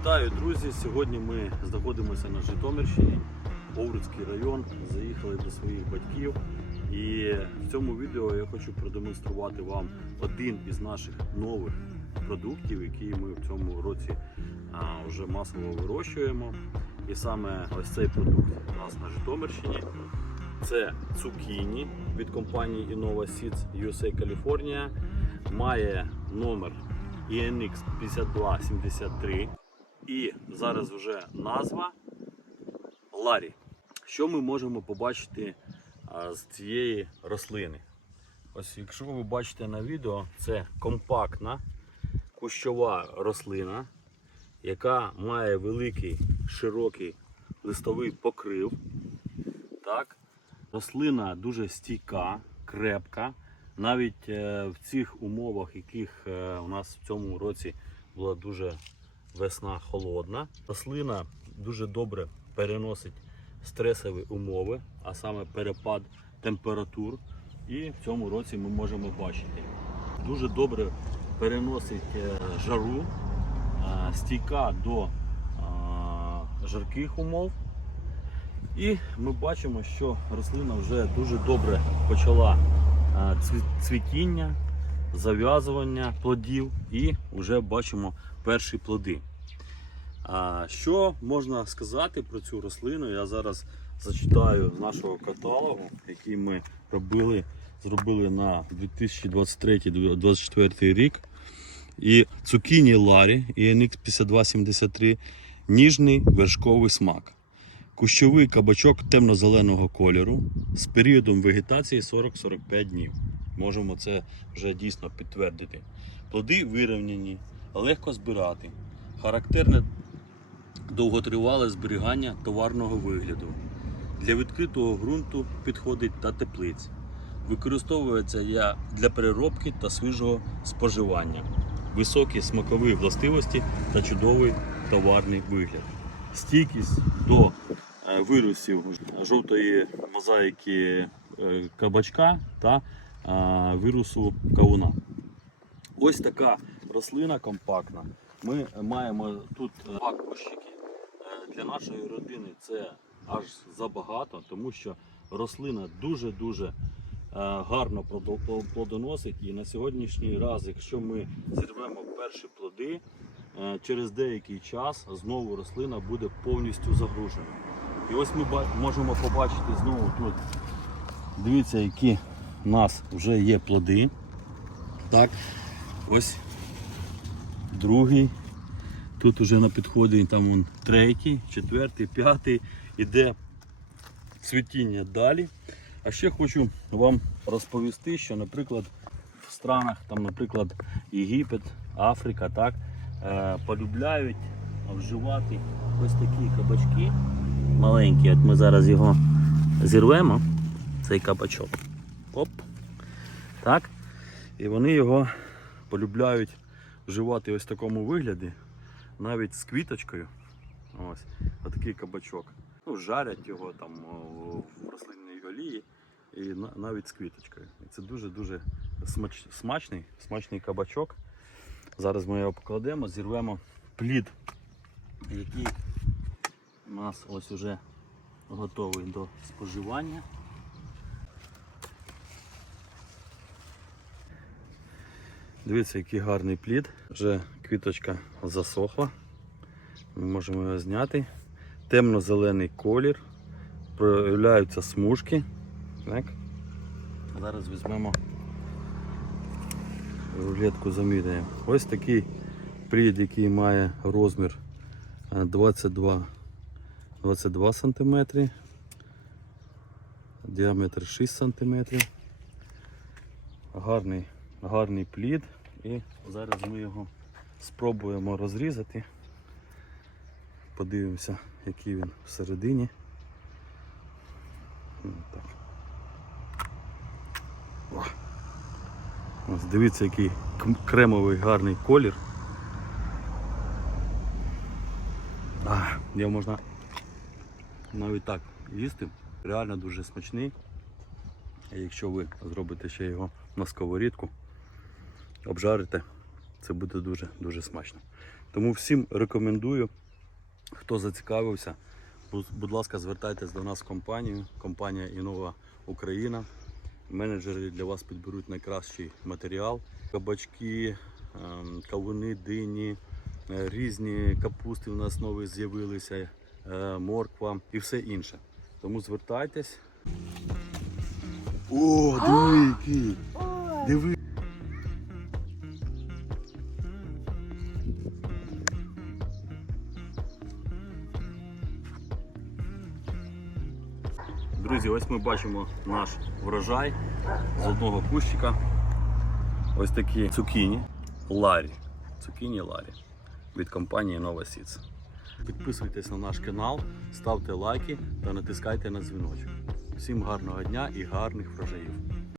Вітаю, друзі! Сьогодні ми знаходимося на Житомирщині, Овруцький район. Заїхали до своїх батьків. І в цьому відео я хочу продемонструвати вам один із наших нових продуктів, які ми в цьому році а, вже масово вирощуємо. І саме ось цей продукт у нас на Житомирщині. Це цукіні від компанії Innova Seeds USA California. Має номер ENX 5273. І зараз вже назва Ларі. Що ми можемо побачити з цієї рослини? Ось, якщо ви бачите на відео, це компактна кущова рослина, яка має великий широкий листовий покрив. Так? Рослина дуже стійка, крепка. Навіть е, в цих умовах, яких е, у нас в цьому році була дуже весна холодна, рослина дуже добре переносить стресові умови, а саме перепад температур. І в цьому році ми можемо бачити. Дуже добре переносить е, жару, е, стійка до е, жарких умов. І ми бачимо, що рослина вже дуже добре почала цвітіння, зав'язування плодів і вже бачимо перші плоди. А, що можна сказати про цю рослину? Я зараз зачитаю з нашого каталогу, який ми робили, зробили на 2023-2024 рік. І цукіні Ларі ENX 5273 ніжний вершковий смак. Кущовий кабачок темно-зеленого кольору з періодом вегетації 40-45 днів. Можемо це вже дійсно підтвердити. Плоди вирівняні, легко збирати. Характерне довготривале зберігання товарного вигляду. Для відкритого ґрунту підходить та теплиць. Використовується для переробки та свіжого споживання. Високі смакові властивості та чудовий товарний вигляд. Стійкість до е, вирусів жовтої мозаїки е, кабачка та вирусу кавуна. Ось така рослина компактна. Ми маємо тут е, два кущики. Е, Для нашої родини це аж забагато, тому що рослина дуже-дуже е, гарно плодоносить. І на сьогоднішній раз, якщо ми зірвемо перші плоди, через деякий час знову рослина буде повністю загружена. І ось ми можемо побачити знову тут. Дивіться, які в нас вже є плоди. Так, ось другий. Тут уже на підході там он третій, четвертий, п'ятий. Іде цвітіння далі. А ще хочу вам розповісти, що, наприклад, в странах, там, наприклад, Єгипет, Африка, так, е, полюбляють вживати ось такі кабачки маленькі. От ми зараз його зірвемо, цей кабачок. Оп. Так. І вони його полюбляють вживати ось в такому вигляді, навіть з квіточкою. Ось, отакий кабачок. Ну, жарять його там в рослинній олії і навіть з квіточкою. І це дуже-дуже смач, смачний, смачний кабачок. Зараз ми його покладемо, зірвемо плід, який у нас ось уже готовий до споживання. Дивіться, який гарний плід. Вже квіточка засохла. Ми можемо його зняти. Темно-зелений колір. Проявляються смужки. Так. Зараз візьмемо рулетку заміряємо. Ось такий плід, який має розмір е, 22, 22 см, діаметр 6 см. Гарний, гарний плід. І зараз ми його спробуємо розрізати. Подивимося, який він всередині. Так. О. Ось дивіться, який кремовий гарний колір. А, його можна навіть так їсти. Реально дуже смачний. Якщо ви зробите ще його на сковорідку, обжарите, це буде дуже-дуже смачно. Тому всім рекомендую, хто зацікавився, будь ласка, звертайтесь до нас в компанію, компанія Інова Україна. Менеджери для вас підберуть найкращий матеріал. Кабачки, ем, кавуни, дині, е, різні капусти у нас нові з'явилися, е, морква і все інше. Тому звертайтесь. О, диви, який! Диви! Друзі, ось ми бачимо наш врожай з одного кущика. Ось такі цукіні Ларі. Цукіні Ларі від компанії Nova Seeds. Підписуйтесь на наш канал, ставте лайки та натискайте на дзвіночок. Всім гарного дня і гарних врожаїв!